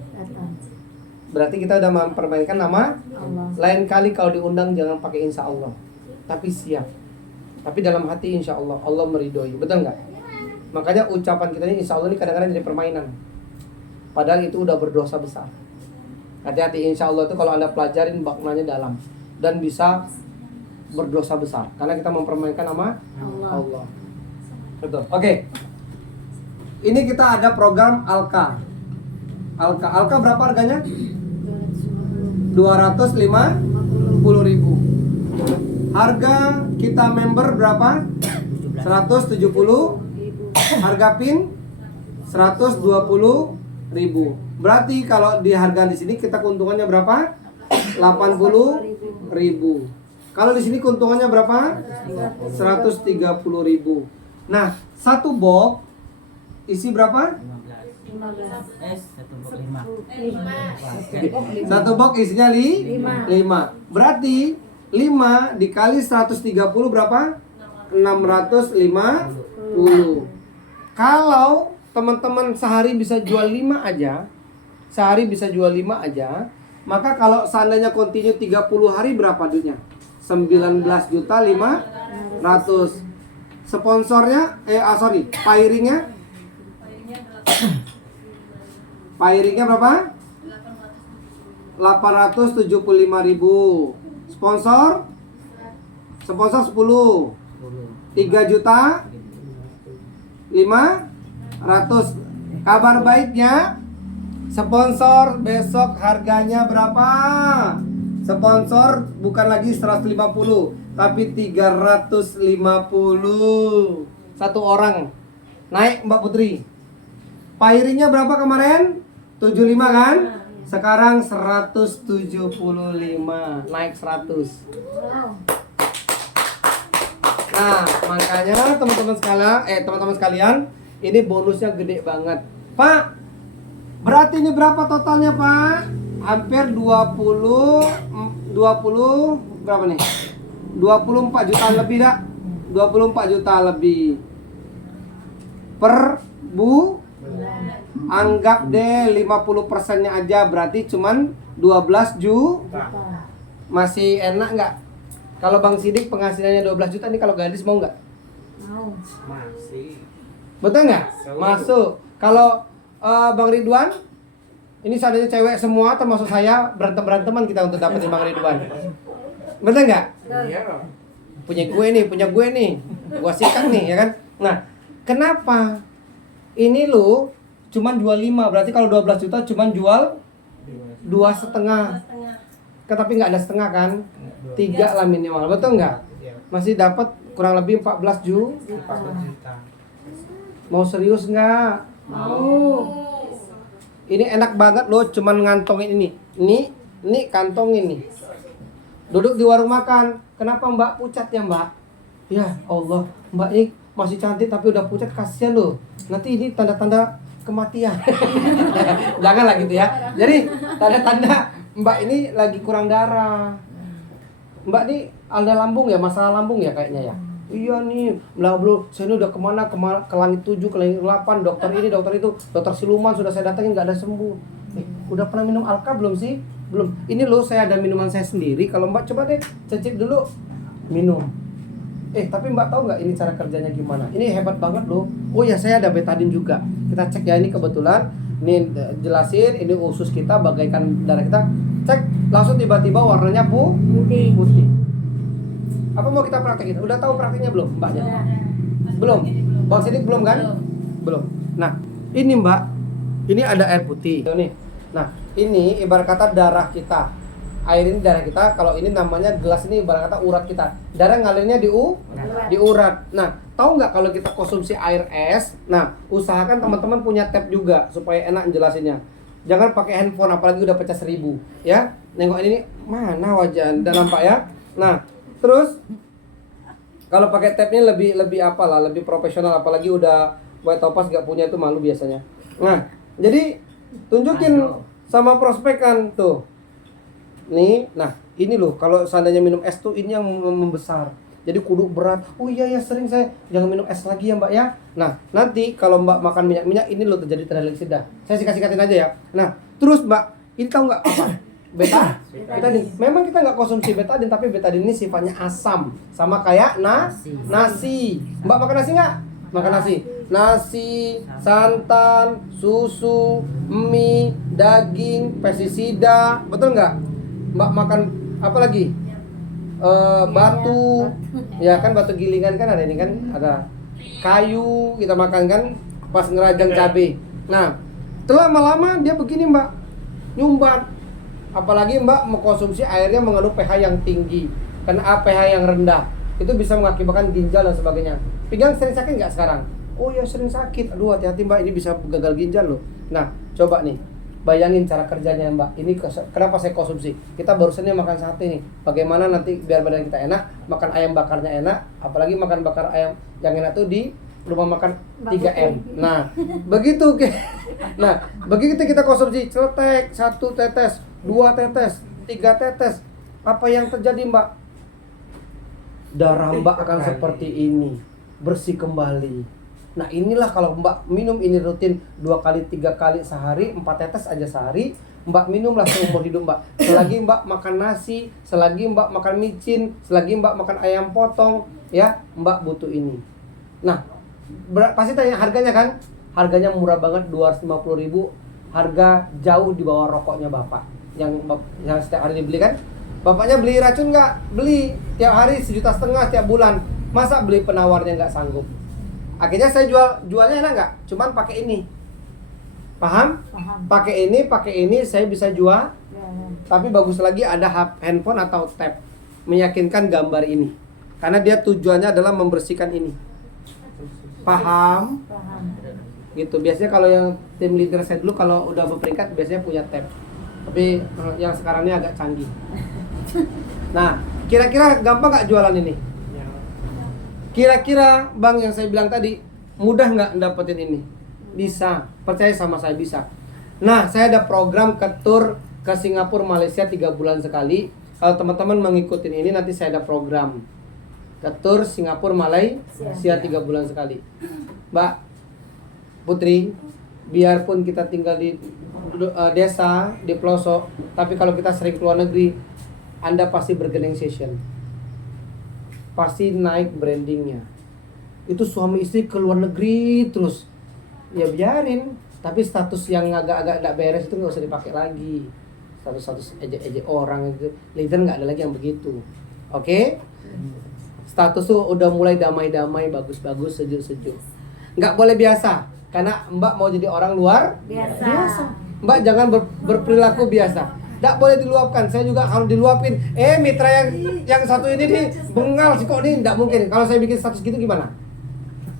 Berarti kita udah mempermainkan nama Allah. Lain kali kalau diundang jangan pakai insya Allah, tapi siap. Tapi dalam hati insya Allah, Allah meridhoi. Betul nggak? Makanya ucapan kita ini insya Allah ini kadang-kadang jadi permainan. Padahal itu udah berdosa besar. Hati-hati, insya Allah itu kalau Anda pelajarin maknanya dalam dan bisa berdosa besar. Karena kita mempermainkan nama Allah. Betul. Oke. Ini kita ada program Alka berapa harganya? 250.000. Harga kita member berapa? 175.000. harga pin 120.000. Berarti kalau di harga di sini kita keuntungannya berapa? 80.000. Kalau di sini keuntungannya berapa? 130.000. Nah, satu box isi berapa? 15. Satu box isinya 5. Berarti 5 dikali 130 berapa? 650. Kalau teman-teman sehari bisa jual 5 aja, maka kalau seandainya continue 30 hari berapa duitnya? 19.500.000. Sponsornya pairingnya berapa? 875.000. Sponsor 10. 3.500.000. Kabar baiknya sponsor besok harganya berapa? Sponsor bukan lagi 150 tapi 350. Satu orang. Naik Mbak Putri. Pairingnya berapa kemarin? 75 kan? Sekarang 175. Naik 100. Nah, makanya teman-teman sekalian, ini bonusnya gede banget. Pak, berarti ini berapa totalnya, Pak? Hampir 20 berapa nih? 24 juta lebih dah. 24 juta lebih. Per anggap deh 50%-nya aja, berarti cuman 12 juta. Masih enak nggak? Kalau Bang Sidik penghasilannya 12 juta nih, kalau gadis mau nggak? Masih. Betul nggak? Masuk. Kalau Bang Ridwan, ini seandainya cewek semua termasuk saya, berantem-beranteman kita untuk dapetin Bang Ridwan. Betul nggak? Iya. Punya gue nih. Gua sikat nih, ya kan? Nah, kenapa? Ini lo cuman jual 5, berarti kalau 12 juta cuman jual 2,5. Tapi nggak ada setengah kan? 3 lah minimal, betul nggak? Masih dapat kurang lebih 14 juta. Mau serius nggak? Mau. Ini enak banget loh, cuman ngantongin ini. Ini kantongin nih. Duduk di warung makan. Kenapa Mbak pucat ya Mbak? Ya Allah, Mbak ini masih cantik tapi udah pucat, kasihan loh. Nanti ini tanda-tanda kematian. Janganlah gitu ya. Jadi tanda-tanda Mbak ini lagi kurang darah. Mbak ini ada lambung ya, masalah lambung ya kayaknya ya. Iya nih, belum. Saya ini udah kemana ke langit 7, ke langit 8, dokter ini, dokter itu, dokter siluman sudah saya datangin nggak ada sembuh. Udah pernah minum Alka belum sih? Belum. Ini loh saya ada minuman saya sendiri. Kalau Mbak coba deh cicip dulu, minum. Tapi Mbak tahu nggak ini cara kerjanya gimana? Ini hebat banget loh. Oh ya, saya ada betadin juga. Kita cek ya, ini kebetulan. Ini jelasin, ini usus kita bagaikan darah kita. Cek, langsung tiba-tiba warnanya putih. Apa mau kita praktekin? Udah tahu praktiknya belum Mbaknya? Belum? Bang Sidik belum kan? Belum. Nah, ini Mbak, ini ada air putih. Nih. Nah, ini ibarat kata darah kita. Air ini darah kita, kalau ini namanya gelas ini ibarat kata urat kita. Darah ngalirnya di urat. Nah, tahu nggak kalau kita konsumsi air es? Nah, usahakan teman-teman punya tab juga supaya enak jelasinnya. Jangan pakai handphone apalagi udah pecah 1000, ya. Nengok ini mana wajah Anda nampak ya? Nah, terus kalau pakai tabnya lebih apalah, lebih profesional, apalagi udah buat topas nggak punya itu malu biasanya. Nah, jadi tunjukin sama prospekan tuh. Nih, nah ini loh, kalau seandainya minum es tuh ini yang membesar. Jadi kudu berat. Oh iya ya, sering saya jangan minum es lagi ya Mbak ya. Nah, nanti kalau Mbak makan minyak-minyak ini loh terjadi tergeliksida. Saya sikatin aja ya. Nah, terus Mbak, ini tahu nggak apa? Betadin. Memang kita nggak konsumsi betadin, tapi betadin ini sifatnya asam, sama kayak nasi. Mbak makan nasi nggak? Makan nasi. Nasi, santan, susu, mie, daging, pestisida, betul nggak? Mbak makan apa lagi? Batu, ya kan, batu gilingan kan ada ini kan, ada kayu kita makan kan pas ngerajang cabai. Nah, setelah lama-lama dia begini Mbak, nyumbat. Apalagi Mbak mengkonsumsi airnya mengandung pH yang tinggi, karena pH yang rendah itu bisa mengakibatkan ginjal dan sebagainya. Pinggang sering sakit nggak sekarang? Oh ya sering sakit. Aduh hati-hati mbak, ini bisa gagal ginjal loh. Nah coba nih, bayangin cara kerjanya mbak. Ini kenapa saya konsumsi? Kita barusan nih makan sate nih. Bagaimana nanti biar badan kita enak, makan ayam bakarnya enak. Apalagi makan bakar ayam yang enak tuh di rumah makan 3M. Nah begitu. Nah begitu kita konsumsi celetek 1 tetes, 2 tetes, 3 tetes. Apa yang terjadi mbak? Darah mbak akan seperti ini, bersih kembali. Nah inilah kalau mbak minum ini rutin 2 kali 3 kali sehari, 4 tetes aja sehari, mbak minumlah seumur hidup mbak. Selagi mbak makan nasi, selagi mbak makan micin, selagi mbak makan ayam potong, ya mbak butuh ini. Nah pasti tanya harganya kan? Harganya murah banget, 250.000. Harga jauh di bawah rokoknya bapak yang setiap hari dibeli kan. Bapaknya beli racun nggak? Beli tiap hari 1,5 juta tiap bulan. Masa beli penawarnya nggak sanggup? Akhirnya saya jualnya enak nggak? Cuman pakai ini. Paham? Paham. Pakai ini saya bisa jual. Tapi bagus lagi ada handphone atau tab meyakinkan gambar ini. Karena dia tujuannya adalah membersihkan ini. Paham? Paham. Gitu. Biasanya kalau yang tim leader saya dulu kalau udah berperingkat biasanya punya tab. Tapi yang sekarang ini agak canggih. Nah, kira-kira gampang nggak jualan ini? Kira-kira bang yang saya bilang tadi mudah nggak dapetin ini? Bisa, percaya sama saya bisa. Nah, saya ada program ke tour ke Singapura, Malaysia 3 bulan sekali. Kalau teman-teman mengikutin ini nanti saya ada program ke tour Singapura, Malaysia 3 bulan sekali. Mbak Putri, biarpun kita tinggal di desa, di pelosok, tapi kalau kita sering keluar negeri, Anda pasti bergening session. Pasti naik brandingnya. Itu suami istri ke luar negeri terus, ya biarin. Tapi status yang agak-agak tidak beres itu nggak usah dipakai lagi. Status ejek-ejek orang itu, leader nggak ada lagi yang begitu. Oke? Status tuh udah mulai damai-damai, bagus-bagus, sejuk-sejuk. Nggak boleh biasa, karena mbak mau jadi orang luar biasa. Mbak jangan berperilaku biasa. Nggak boleh diluapkan, saya juga harus diluapin. Mitra yang satu ini nih bengal sih kok nih, nggak mungkin. Kalau saya bikin status gitu gimana?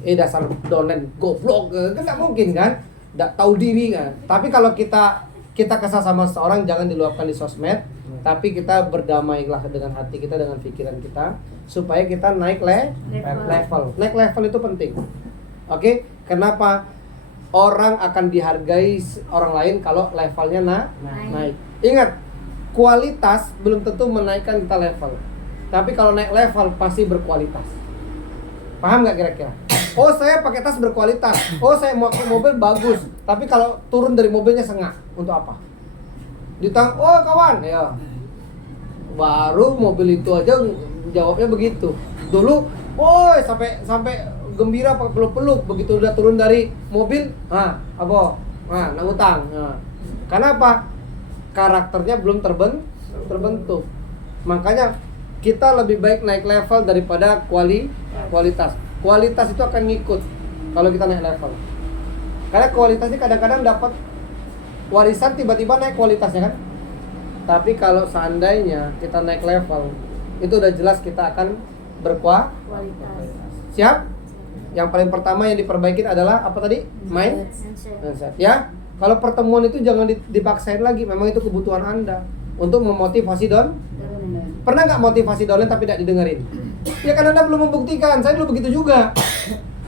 Dasar donen goblok, kan nggak mungkin kan? Nggak tahu diri kan? Tapi kalau kita kesal sama seorang jangan diluapkan di sosmed, tapi kita berdamailah dengan hati kita, dengan pikiran kita, supaya kita naik level. Naik level itu penting. Oke? Kenapa? Orang akan dihargai orang lain kalau levelnya naik. Ingat, kualitas belum tentu menaikkan kita level. Tapi kalau naik level pasti berkualitas. Paham nggak kira-kira? Oh saya pakai tas berkualitas. Oh saya mau pakai mobil bagus. Tapi kalau turun dari mobilnya sengak, untuk apa? Ditang, oh kawan, ya. Baru mobil itu aja jawabnya begitu. Dulu, oh sampai gembira pakai peluk-peluk. Begitu udah turun dari mobil, nang utang. Karena apa? Karakternya belum terbentuk. Makanya kita lebih baik naik level daripada kualitas. Kualitas itu akan ngikut kalau kita naik level. Karena kualitas ini kadang-kadang dapat warisan tiba-tiba naik kualitasnya kan. Tapi kalau seandainya kita naik level, itu udah jelas kita akan berkualitas. Siap? Yang paling pertama yang diperbaikin adalah apa tadi? Mindset. Ya. Kalau pertemuan itu jangan dipaksain lagi, memang itu kebutuhan Anda untuk memotivasi Pernah nggak motivasi dolen tapi tidak didengerin? Ya kan Anda belum membuktikan, saya dulu begitu juga.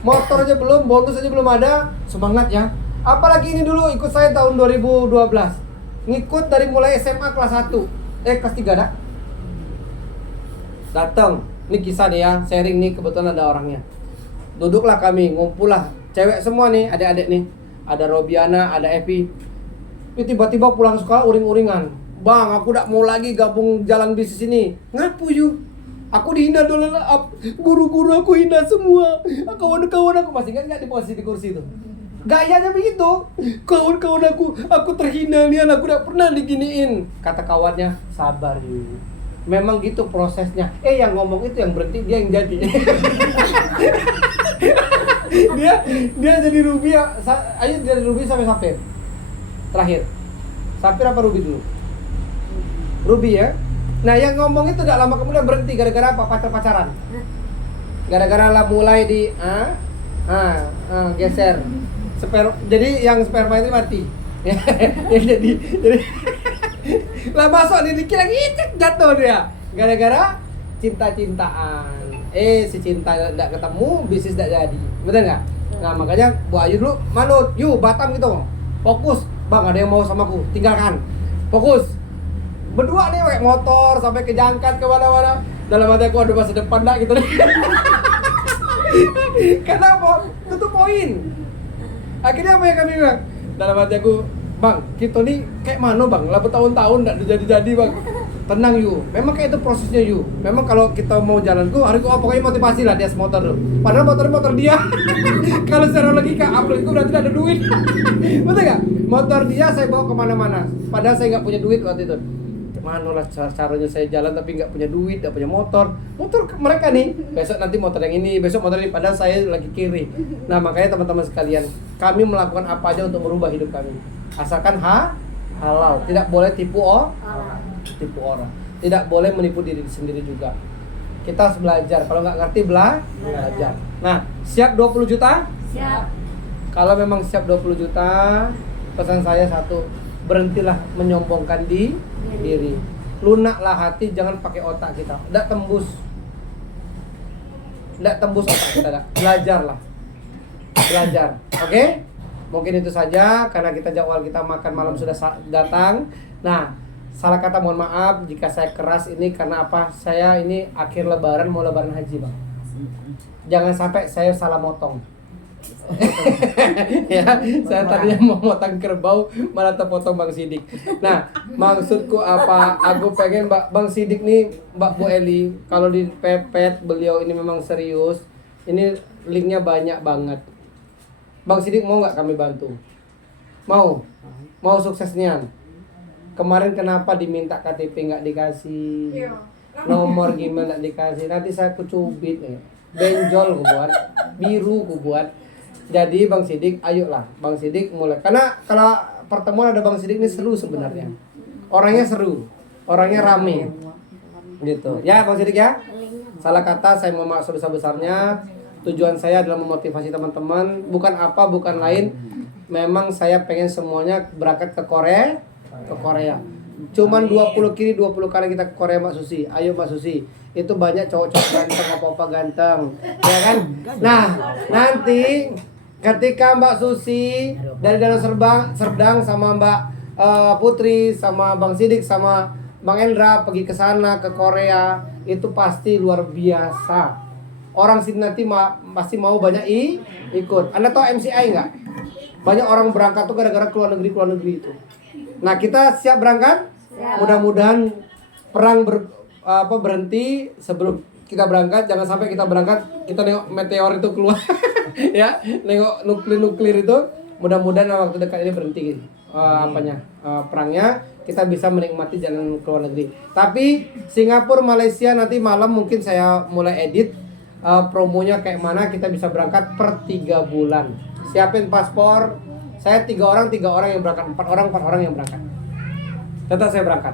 Motor aja belum, bonus aja belum ada, semangat ya. Apalagi ini dulu ikut saya tahun 2012. Ngikut dari mulai SMA kelas 1, kelas 3 dah. Datang, ini kisah nih ya, sharing nih kebetulan ada orangnya. Duduklah kami, ngumpullah, cewek semua nih, adik-adik nih. Ada Robiana, ada Evi. Tiba-tiba pulang sekolah uring-uringan. Bang, aku tidak mau lagi gabung jalan bisnis ini. Ngapu yuk? Aku dihina dulu lah. Guru-guru aku hina semua. Kawan-kawan aku masih ingat nggak di posisi di kursi itu? Gayanya begitu. Kawan-kawan aku terhina nih, aku tidak pernah diginiin. Kata kawannya, sabar yuk. Memang gitu prosesnya. Yang ngomong itu yang berhenti, dia yang jadi. dia jadi Ruby ya. Ayo dari Ruby sampai Sapir. Terakhir. Sapir apa Ruby dulu? Ruby ya. Nah yang ngomong itu gak lama kemudian berhenti gara-gara apa? Pacaran. Gara-gara lah mulai di Geser. Jadi yang sperma itu mati. Ya, jadi lah masuk nih dikit lagi jatuh dia. Gara-gara cinta-cintaan. Si cinta enggak ketemu, bisnis enggak jadi. Betul nggak? Nah, makanya Bu Ayu dulu manut, yuk Batam gitu. Fokus, Bang, ada yang mau sama aku, tinggalkan. Fokus. Berdua nih pakai motor sampai ke Jangkat ke mana-mana. Dalam hati aku ada masa depan dah gitu. Kenapa? Itu poin. Akhirnya apa yang kami bilang? Dalam hati aku, Bang, kita nih kayak mana Bang? Lah bertahun-tahun enggak jadi-jadi Bang. Tenang Yu, memang kayak itu prosesnya Yu. Memang kalau kita mau jalan tuh, hari pokoknya motivasi lah dia motor tuh. Padahal motor dia. Kalau secara logika, upload itu berarti ada duit. Betul nggak? Motor dia saya bawa kemana-mana. Padahal saya nggak punya duit waktu itu. Mana lah caranya saya jalan tapi nggak punya duit, nggak punya motor. Motor mereka nih, besok nanti motor yang ini, besok motor ini. Padahal saya lagi kiri. Nah makanya teman-teman sekalian, kami melakukan apa aja untuk merubah hidup kami. Asalkan halal, tidak boleh tipu orang, tidak boleh menipu diri sendiri juga. Kita harus belajar, kalau nggak ngerti belajar. Nah, siap 20 juta? Siap. Kalau memang siap 20 juta, pesan saya satu, berhentilah menyombongkan diri. Lunaklah hati, jangan pakai otak kita. Nggak tembus otak kita. Belajarlah. Belajar. Oke? Mungkin itu saja karena kita jadwal kita makan malam sudah datang. Nah, salah kata mohon maaf jika saya keras ini karena apa? Saya ini akhir lebaran mau lebaran haji, Bang. Jangan sampai saya salah motong. Ya, saya tadinya mau motong kerbau malah terpotong Bang Sidik. Nah, maksudku apa? Aku pengen Bang Sidik nih, Mbak Bu Eli, kalau dipepet beliau ini memang serius. Ini linknya banyak banget. Bang Sidik mau nggak kami bantu? Mau suksesnya. Kemarin kenapa diminta KTP nggak dikasih? Nomor gimana nggak dikasih? Nanti saya kucubit nih. Benjol ku buat, biru ku buat. Jadi Bang Sidik, ayolah Bang Sidik mulai. Karena kalau pertemuan ada Bang Sidik ini seru sebenarnya. Orangnya seru, orangnya rame. Gitu. Ya Bang Sidik ya. Salah kata saya mau maaf sebesar-besarnya. Tujuan saya adalah memotivasi teman-teman, bukan lain. Memang saya pengen semuanya berangkat ke Korea. Cuman 20 kiri 20 kali kita ke Korea Mbak Susi. Ayo Mbak Susi. Itu banyak cowok-cowok ganteng, apa-apa ganteng. Ya kan? Nah, nanti ketika Mbak Susi dari Danau Serdang sama Mbak Putri sama Bang Sidik sama Bang Endra pergi ke sana ke Korea, itu pasti luar biasa. Orang sini nanti pasti mau banyak ikut. Anda tahu MCI nggak? Banyak orang berangkat tuh gara-gara keluar negeri itu. Nah, kita siap berangkat? Siap. Mudah-mudahan perang berhenti sebelum kita berangkat. Jangan sampai kita berangkat kita nengok meteor itu keluar. Ya, nengok nuklir itu. Mudah-mudahan waktu dekat ini berhenti perangnya, kita bisa menikmati jalan ke luar negeri. Tapi Singapura, Malaysia nanti malam mungkin saya mulai edit promonya kayak mana, kita bisa berangkat per 3 bulan. Siapin paspor. Saya 3 orang yang berangkat, 4 orang yang berangkat. Tetap saya berangkat.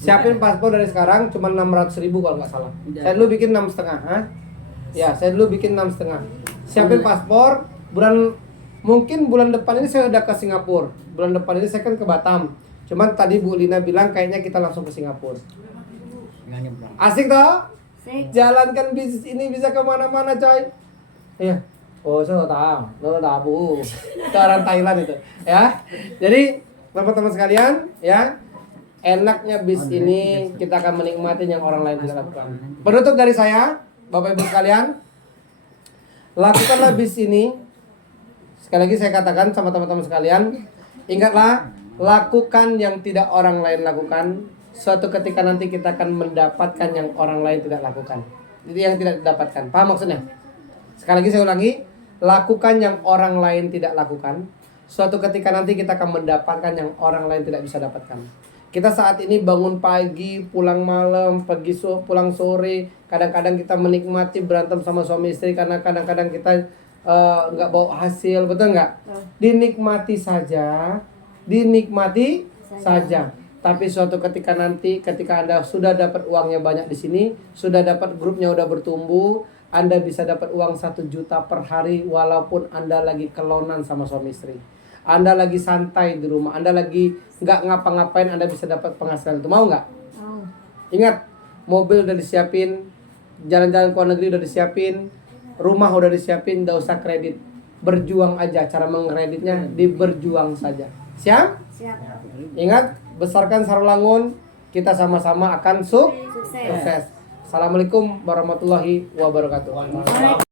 Siapin paspor dari sekarang cuma 600.000 kalau nggak salah. Saya dulu bikin 6,5. Ya, saya dulu bikin 6,5. Siapin paspor. Mungkin bulan depan ini saya udah ke Singapura. Bulan depan ini saya kan ke Batam. Cuman tadi Bu Lina bilang kayaknya kita langsung ke Singapura. Asik toh? Jalankan bisnis ini bisa kemana-mana coy. Iya. Oh, saya tahu Bu. Ke orang Thailand itu, ya. Jadi teman-teman sekalian, ya, enaknya bis ini kita akan menikmati yang orang lain tidak lakukan. Penutup dari saya, Bapak Ibu sekalian, lakukanlah bis ini. Sekali lagi saya katakan sama teman-teman sekalian, ingatlah, lakukan yang tidak orang lain lakukan. Suatu ketika nanti kita akan mendapatkan yang orang lain tidak lakukan. Itu yang tidak didapatkan. Paham maksudnya? Sekali lagi saya ulangi, lakukan yang orang lain tidak lakukan. Suatu ketika nanti kita akan mendapatkan yang orang lain tidak bisa dapatkan. Kita saat ini bangun pagi, pulang malam, pulang sore. Kadang-kadang kita menikmati berantem sama suami istri karena kadang-kadang kita nggak bawa hasil, betul nggak? Dinikmati saja. Tapi suatu ketika nanti, ketika Anda sudah dapat uangnya banyak di sini, sudah dapat grupnya udah bertumbuh, Anda bisa dapat uang 1 juta per hari walaupun Anda lagi kelonan sama suami istri. Anda lagi santai di rumah, Anda lagi nggak ngapa-ngapain, Anda bisa dapat penghasilan itu. Mau nggak? Mau. Ingat, mobil udah disiapin, jalan-jalan ke luar negeri udah disiapin, rumah udah disiapin, nggak usah kredit. Berjuang aja, cara mengkreditnya berjuang saja. Siap? Siap. Ingat, besarkan Sarulangun, kita sama-sama akan sukses. Assalamualaikum warahmatullahi wabarakatuh.